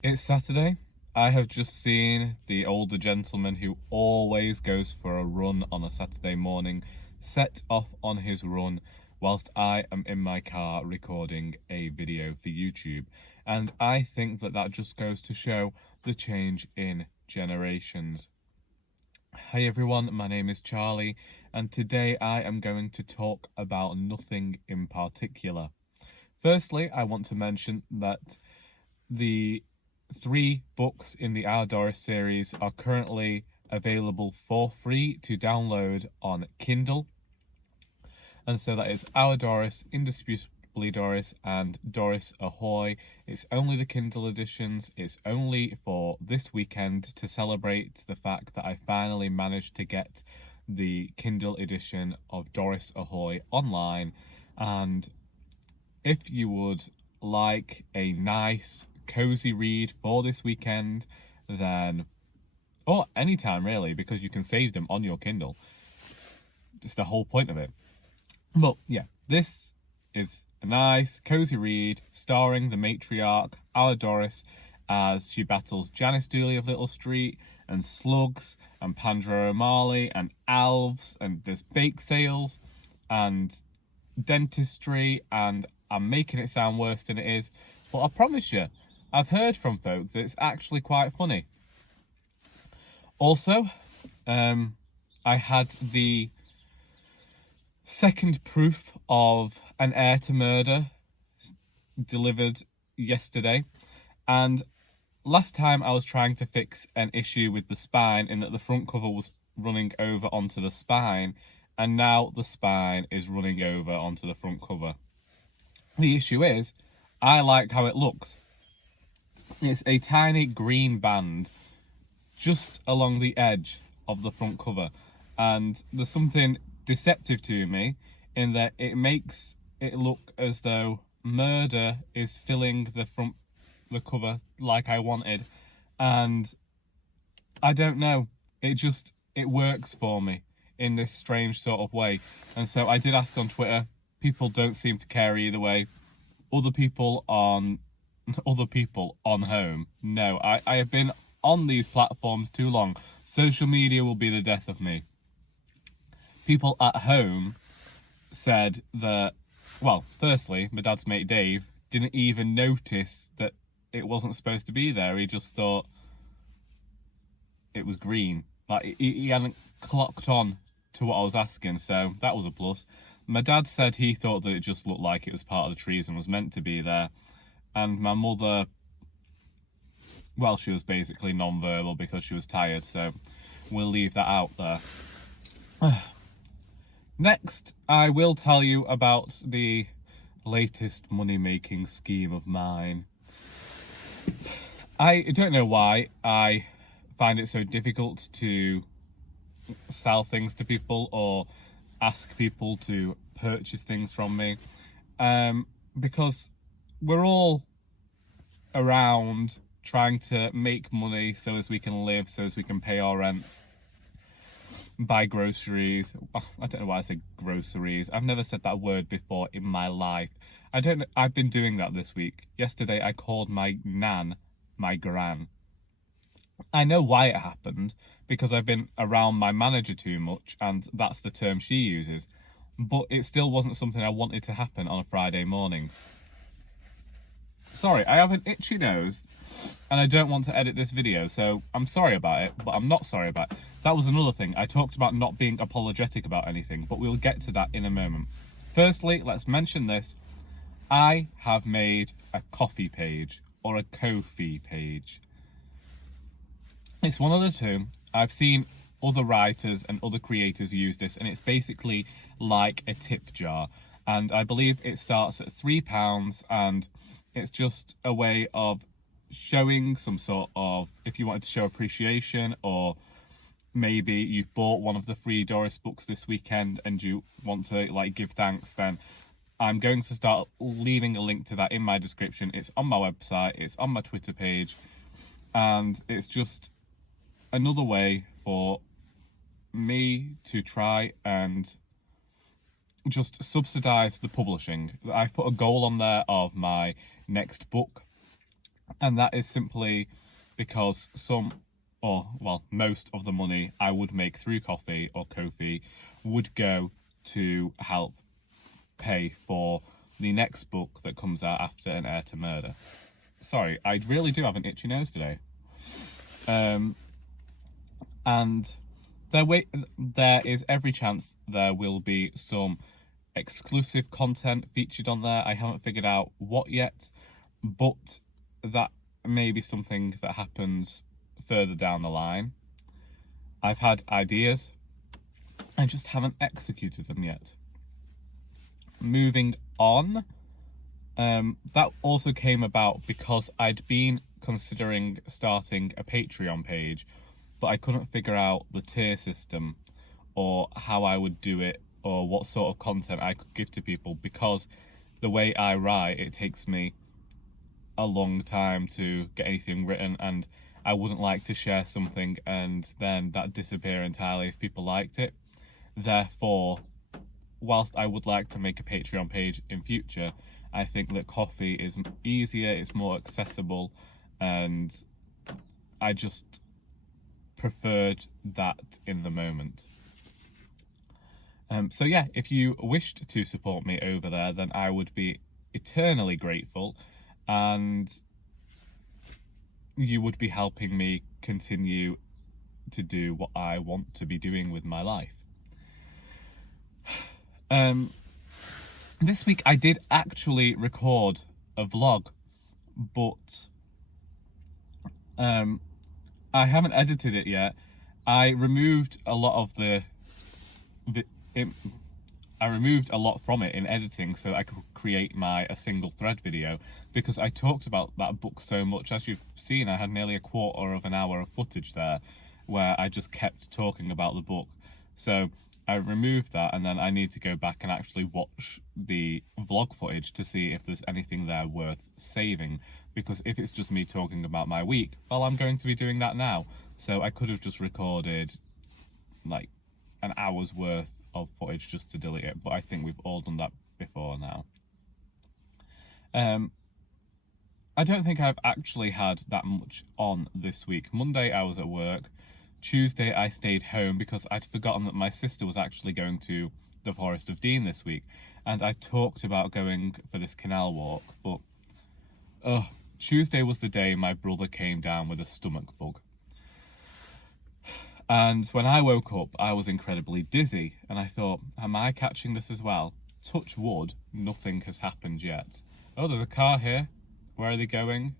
It's Saturday. I have just seen the older gentleman who always goes for a run on a Saturday morning set off on his run whilst I am in my car recording a video for YouTube. And I think that just goes to show the change in generations. Hi everyone, my name is Charlie, and today I am going to talk about nothing in particular. Firstly, I want to mention that the 3 books in the Our Doris series are currently available for free to download on Kindle. And so that is Our Doris, Indisputably Doris, and Doris Ahoy. It's only the Kindle editions. It's only for this weekend to celebrate the fact that I finally managed to get the Kindle edition of Doris Ahoy online. And if you would like a nice cozy read for this weekend, then, or anytime really, because you can save them on your Kindle. It's the whole point of it. But yeah, this is a nice cozy read starring the matriarch Our Doris as she battles Janice Dooley of Little Street and slugs and Pandora O'Malley and elves, and there's bake sales and dentistry, and I'm making it sound worse than it is, but I promise you, I've heard from folk that it's actually quite funny. Also, I had the second proof of an heir to murder delivered yesterday, and last time I was trying to fix an issue with the spine in that the front cover was running over onto the spine, and now the spine is running over onto the front cover. The issue is, I like how it looks. It's a tiny green band just along the edge of the front cover, and there's something deceptive to me in that it makes it look as though murder is filling the cover like I wanted, and I don't know, it works for me in this strange sort of way. And so I did ask on Twitter. People don't seem to care either way. Other people on home. No, I have been on these platforms too long. Social media will be the death of me. People at home said that, well, firstly, my dad's mate Dave didn't even notice that it wasn't supposed to be there. He just thought it was green. Like, he hadn't clocked on to what I was asking, so that was a plus. My dad said he thought that it just looked like it was part of the trees and was meant to be there. And my mother, well, she was basically non-verbal because she was tired, so we'll leave that out there. Next, I will tell you about the latest money-making scheme of mine. I don't know why I find it so difficult to sell things to people or ask people to purchase things from me, because we're all around trying to make money so as we can live, so as we can pay our rent, buy groceries. I don't know why I said groceries. I've never said that word before in my life. I've been doing that this week. Yesterday I called my nan my gran. I know why it happened, because I've been around my manager too much and that's the term she uses, but it still wasn't something I wanted to happen on a Friday morning. Sorry, I have an itchy nose and I don't want to edit this video, so I'm sorry about it, but I'm not sorry about it. That was another thing. I talked about not being apologetic about anything, but we'll get to that in a moment. Firstly, let's mention this. I have made a Ko-fi page, or a Ko-fi page. It's one of the two. I've seen other writers and other creators use this, and it's basically like a tip jar. And I believe it starts at £3, and it's just a way of showing some sort of, if you wanted to show appreciation, or maybe you've bought one of the free Doris books this weekend and you want to like give thanks, then I'm going to start leaving a link to that in my description. It's on my website, it's on my Twitter page, and it's just another way for me to try and just subsidize the publishing. I've put a goal on there of my next book And that is simply because most of the money I would make through coffee or Ko-fi would go to help pay for the next book that comes out after An Heir to Murder. Sorry, I really do have an itchy nose today. And there is every chance there will be some exclusive content featured on there. I haven't figured out what yet, but that may be something that happens further down the line. I've had ideas, I just haven't executed them yet. Moving on, that also came about because I'd been considering starting a Patreon page, but I couldn't figure out the tier system or how I would do it or what sort of content I could give to people, because the way I write, it takes me a long time to get anything written, and I wouldn't like to share something and then that disappear entirely if people liked it. Therefore, whilst I would like to make a Patreon page in future, I think that coffee is easier, it's more accessible, and I just preferred that in the moment. So yeah, if you wished to support me over there, then I would be eternally grateful, and you would be helping me continue to do what I want to be doing with my life. This week I did actually record a vlog, but I haven't edited it yet. I removed a lot of I removed a lot from it in editing so I could create a single thread video, because I talked about that book so much. As you've seen, I had nearly a quarter of an hour of footage there where I just kept talking about the book. So I removed that, and then I need to go back and actually watch the vlog footage to see if there's anything there worth saving, because if it's just me talking about my week, well, I'm going to be doing that now. So I could have just recorded like an hour's worth of footage just to delete it, but I think we've all done that before now. I don't think I've actually had that much on this week. Monday I was at work. Tuesday I stayed home because I'd forgotten that my sister was actually going to the Forest of Dean this week, and I talked about going for this canal walk, but Tuesday was the day my brother came down with a stomach bug. And when I woke up, I was incredibly dizzy, and I thought, am I catching this as well? Touch wood, nothing has happened yet. Oh, there's a car here. Where are they going?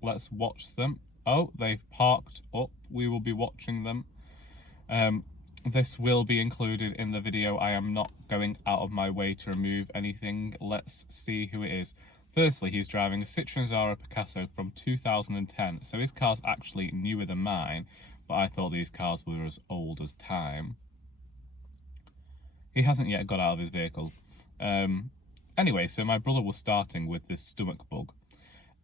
Let's watch them. Oh, they've parked up. We will be watching them. This will be included in the video. I am not going out of my way to remove anything. Let's see who it is. Firstly, he's driving a Citroen Zara Picasso from 2010, so his car's actually newer than mine, but I thought these cars were as old as time. He hasn't yet got out of his vehicle. Anyway, so my brother was starting with this stomach bug,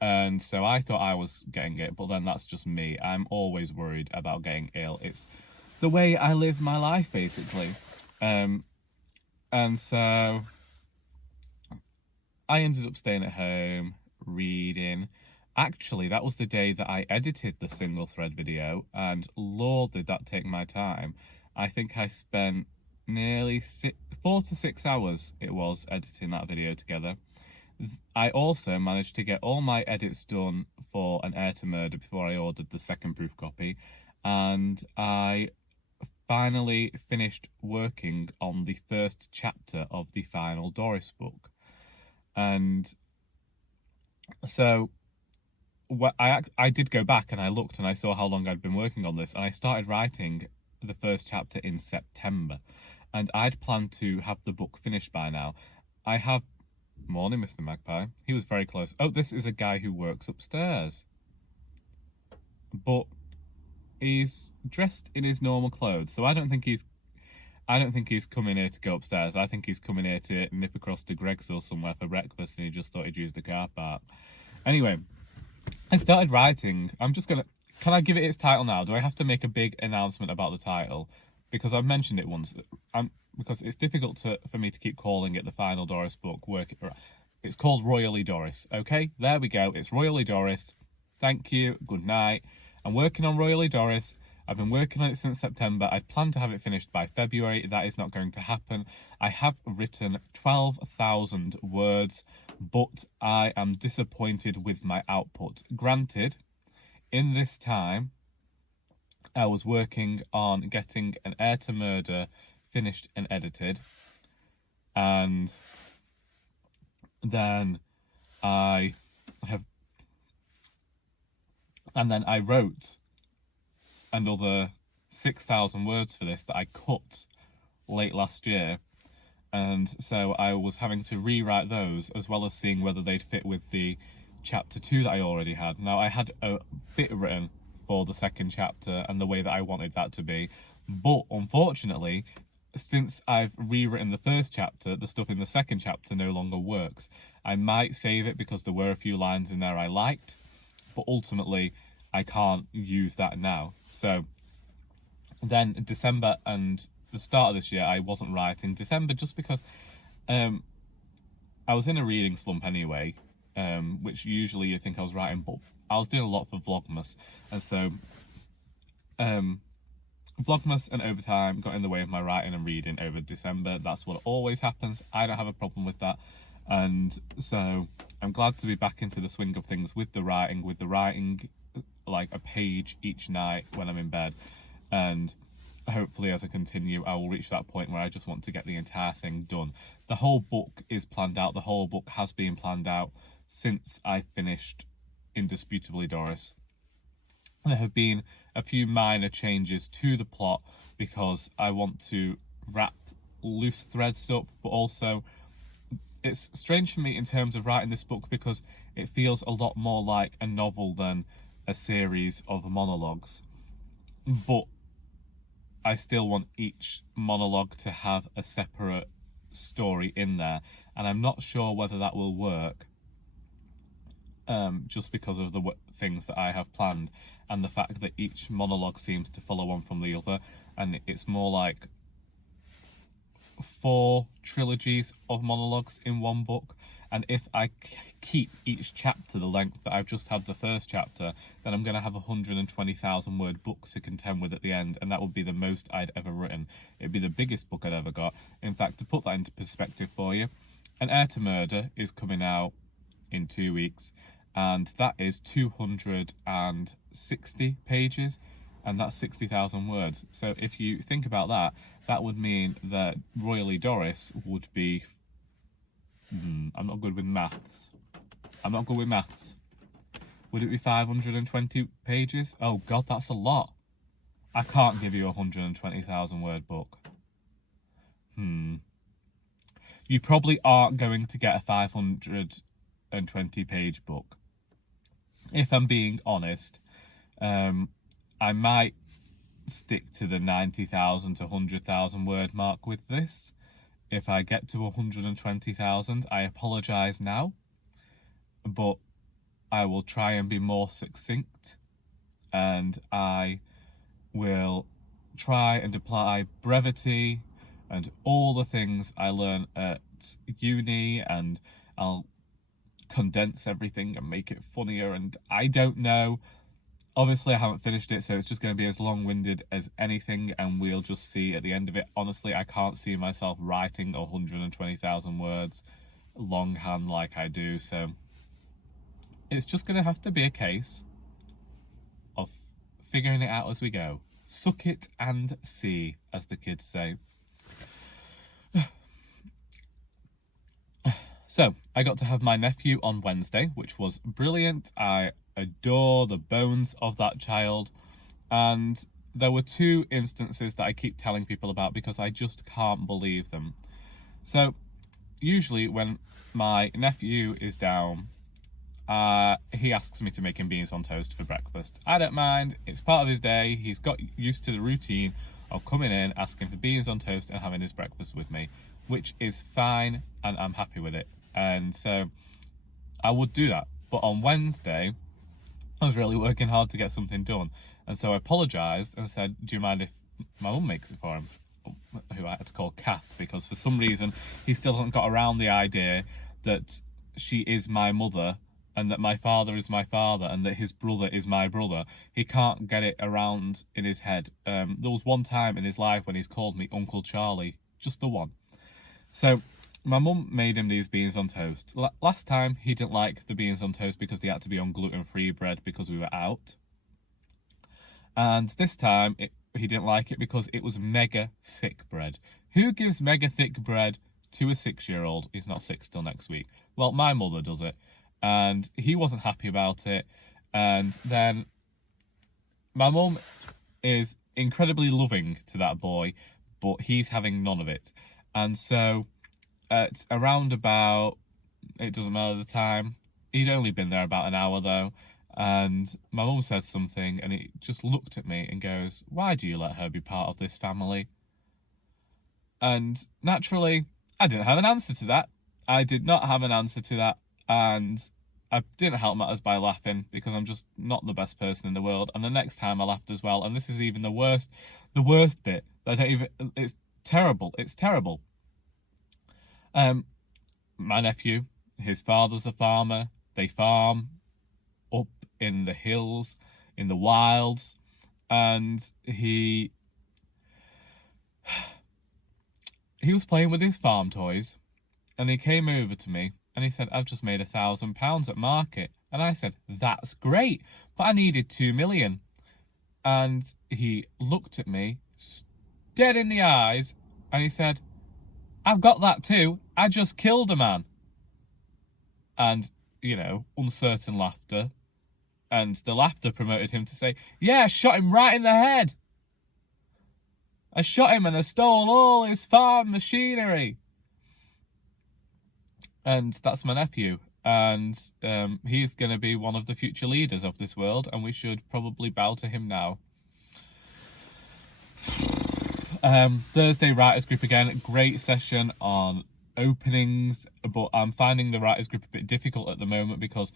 and so I thought I was getting it, but then that's just me. I'm always worried about getting ill. It's the way I live my life, basically. And so I ended up staying at home, reading. Actually, that was the day that I edited the single thread video, and Lord, did that take my time. I think I spent nearly 4 to 6 hours it was editing that video together. I also managed to get all my edits done for An Heir to Murder before I ordered the second proof copy, and I finally finished working on the first chapter of the final Doris book. And so I did go back and I looked and I saw how long I'd been working on this, and I started writing the first chapter in September, and I'd planned to have the book finished by now. I have... Morning, Mr. Magpie. He was very close. Oh, this is a guy who works upstairs. But he's dressed in his normal clothes, so I don't think he's coming here to go upstairs. I think he's coming here to nip across to Greg's or somewhere for breakfast, and he just thought he'd use the car park. Anyway, I started writing. Can I give it its title now? Do I have to make a big announcement about the title? Because I've mentioned it once. Because it's difficult for me to keep calling it the final Doris book. It's called Royally Doris. Okay, there we go. It's Royally Doris. Thank you. Good night. I'm working on Royally Doris. I've been working on it since September. I plan to have it finished by February. That is not going to happen. I have written 12,000 words, but I am disappointed with my output. Granted, in this time, I was working on getting an Heir to Murder finished and edited, and then I wrote another 6,000 words for this that I cut late last year, and so I was having to rewrite those as well as seeing whether they'd fit with the chapter 2 that I already had. Now, I had a bit written for the second chapter and the way that I wanted that to be, but unfortunately, since I've rewritten the first chapter, the stuff in the second chapter no longer works. I might save it because there were a few lines in there I liked, but ultimately I can't use that now. So then December and the start of this year, I wasn't writing. December just because I was in a reading slump anyway, which usually you think I was writing, but I was doing a lot for Vlogmas, and so Vlogmas and overtime got in the way of my writing and reading over December. That's what always happens. I don't have a problem with that. And so I'm glad to be back into the swing of things with the writing like a page each night when I'm in bed. And hopefully as I continue, I will reach that point where I just want to get the entire thing done. The whole book is planned out. The whole book has been planned out since I finished Indisputably Doris. There have been a few minor changes to the plot because I want to wrap loose threads up, but also it's strange for me in terms of writing this book because it feels a lot more like a novel than a series of monologues. But I still want each monologue to have a separate story in there, and I'm not sure whether that will work just because of the things that I have planned and the fact that each monologue seems to follow on from the other, and it's more like 4 trilogies of monologues in one book. And if I keep each chapter the length that I've just had the first chapter, then I'm going to have a 120,000 word book to contend with at the end, and that would be the most I'd ever written. It'd be the biggest book I'd ever got. In fact, to put that into perspective for you, An Heir to Murder is coming out in 2 weeks, and that is 260 pages, and that's 60,000 words. So if you think about that, that would mean that Royally Doris would be... I'm not good with maths. Would it be 520 pages? Oh God, that's a lot. I can't give you a 120,000 word book. You probably aren't going to get a 520 page book. If I'm being honest, I might stick to the 90,000 to 100,000 word mark with this. If I get to 120,000, I apologise now, but I will try and be more succinct, and I will try and apply brevity and all the things I learn at uni, and I'll condense everything and make it funnier, and I don't know. Obviously, I haven't finished it, so it's just going to be as long-winded as anything, and we'll just see at the end of it. Honestly, I can't see myself writing 120,000 words longhand like I do, so it's just going to have to be a case of figuring it out as we go. Suck it and see, as the kids say. So, I got to have my nephew on Wednesday, which was brilliant. I adore the bones of that child, and there were 2 instances that I keep telling people about because I just can't believe them. So, usually when my nephew is down, he asks me to make him beans on toast for breakfast. I don't mind, it's part of his day. He's got used to the routine of coming in, asking for beans on toast and having his breakfast with me, which is fine, and I'm happy with it. And so I would do that. But on Wednesday, I was really working hard to get something done. And so I apologised and said, do you mind if my mum makes it for him? Who I had to call Kath, because for some reason he still hasn't got around the idea that she is my mother and that my father is my father, and that his brother is my brother. He can't get it around in his head. There was one time in his life when he's called me Uncle Charlie, just the one. So my mum made him these beans on toast. Last time he didn't like the beans on toast because they had to be on gluten-free bread because we were out. And this time he didn't like it because it was mega thick bread. Who gives mega thick bread to a 6-year-old? He's not 6 till next week. Well, my mother does it. And he wasn't happy about it. And then my mum is incredibly loving to that boy, but he's having none of it. And so at around about, it doesn't matter the time, he'd only been there about an hour though, and my mum said something and he just looked at me and goes, "Why do you let her be part of this family?" And naturally, I didn't have an answer to that. I did not have an answer to that, and I didn't help matters by laughing because I'm just not the best person in the world. And the next time I laughed as well, and this is even the worst bit. It's terrible. It's terrible. My nephew, his father's a farmer. They farm up in the hills, in the wilds, and he was playing with his farm toys, and he came over to me and he said, "I've just made £1,000 at market." And I said, "That's great, but I needed 2 million. And he looked at me dead in the eyes and he said, "I've got that too. I just killed a man." And, uncertain laughter. And the laughter promoted him to say, "Yeah, I shot him right in the head. I shot him and I stole all his farm machinery." And that's my nephew. And he's going to be one of the future leaders of this world, and we should probably bow to him now. Thursday writers group again, great session on openings, but I'm finding the writers group a bit difficult at the moment because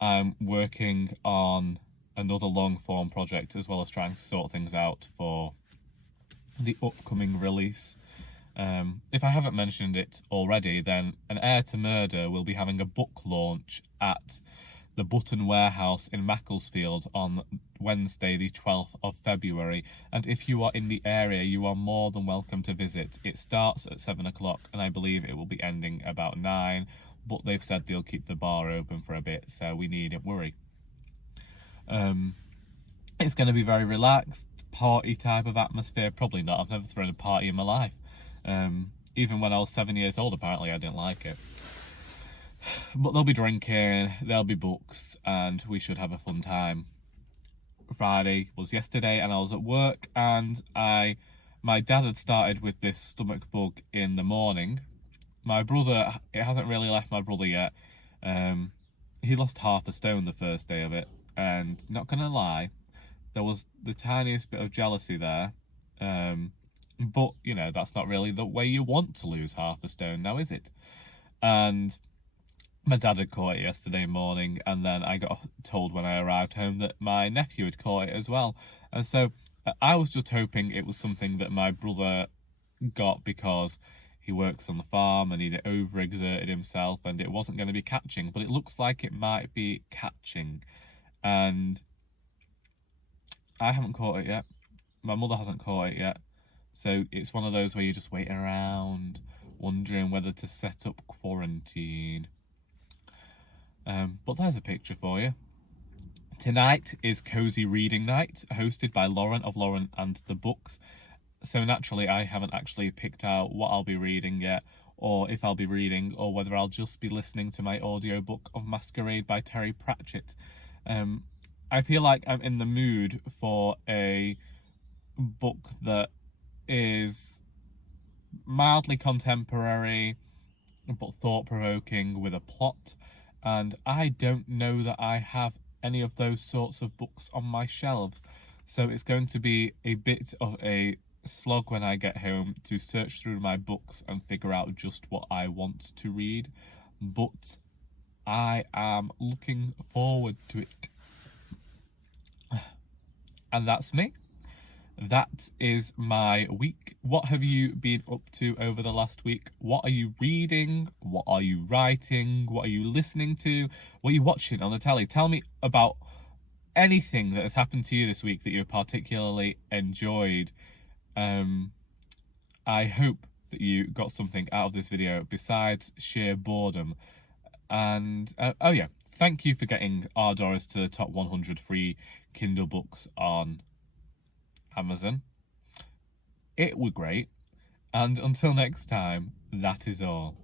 I'm working on another long form project as well as trying to sort things out for the upcoming release. If I haven't mentioned it already, then An Heir to Murder will be having a book launch at the Button Warehouse in Macclesfield on Wednesday the 12th of February, and if you are in the area you are more than welcome to visit. It starts at 7 o'clock and I believe it will be ending about 9, but they've said they'll keep the bar open for a bit, so we needn't worry. It's going to be very relaxed, party type of atmosphere. Probably not, I've never thrown a party in my life. Even when I was 7 years old, apparently I didn't like it. But there'll be drinking, there'll be books, and we should have a fun time. Friday was yesterday and I was at work, and my dad had started with this stomach bug in the morning. My brother, it hasn't really left my brother yet. He lost half a stone the first day of it, and not gonna lie, there was the tiniest bit of jealousy there. But, that's not really the way you want to lose half a stone now, is it? And my dad had caught it yesterday morning, and then I got told when I arrived home that my nephew had caught it as well. And so I was just hoping it was something that my brother got because he works on the farm and he'd overexerted himself and it wasn't going to be catching, but it looks like it might be catching. And I haven't caught it yet. My mother hasn't caught it yet. So it's one of those where you're just waiting around, wondering whether to set up quarantine. But there's a picture for you. Tonight is Cozy Reading Night, hosted by Lauren of Lauren and the Books. So naturally, I haven't actually picked out what I'll be reading yet, or if I'll be reading, or whether I'll just be listening to my audiobook of Masquerade by Terry Pratchett. I feel like I'm in the mood for a book that is mildly contemporary, but thought-provoking with a plot. And I don't know that I have any of those sorts of books on my shelves. So it's going to be a bit of a slog when I get home to search through my books and figure out just what I want to read. But I am looking forward to it. And that's me. that is my week. What have you been up to over the last week? What are you reading? What are you writing? What are you listening to? What are you watching on the telly? Tell me about anything that has happened to you this week that you particularly enjoyed. I hope that you got something out of this video besides sheer boredom. And oh yeah, thank you for getting Our Doris to the top 100 free Kindle books on Amazon. It were great. And until next time, that is all.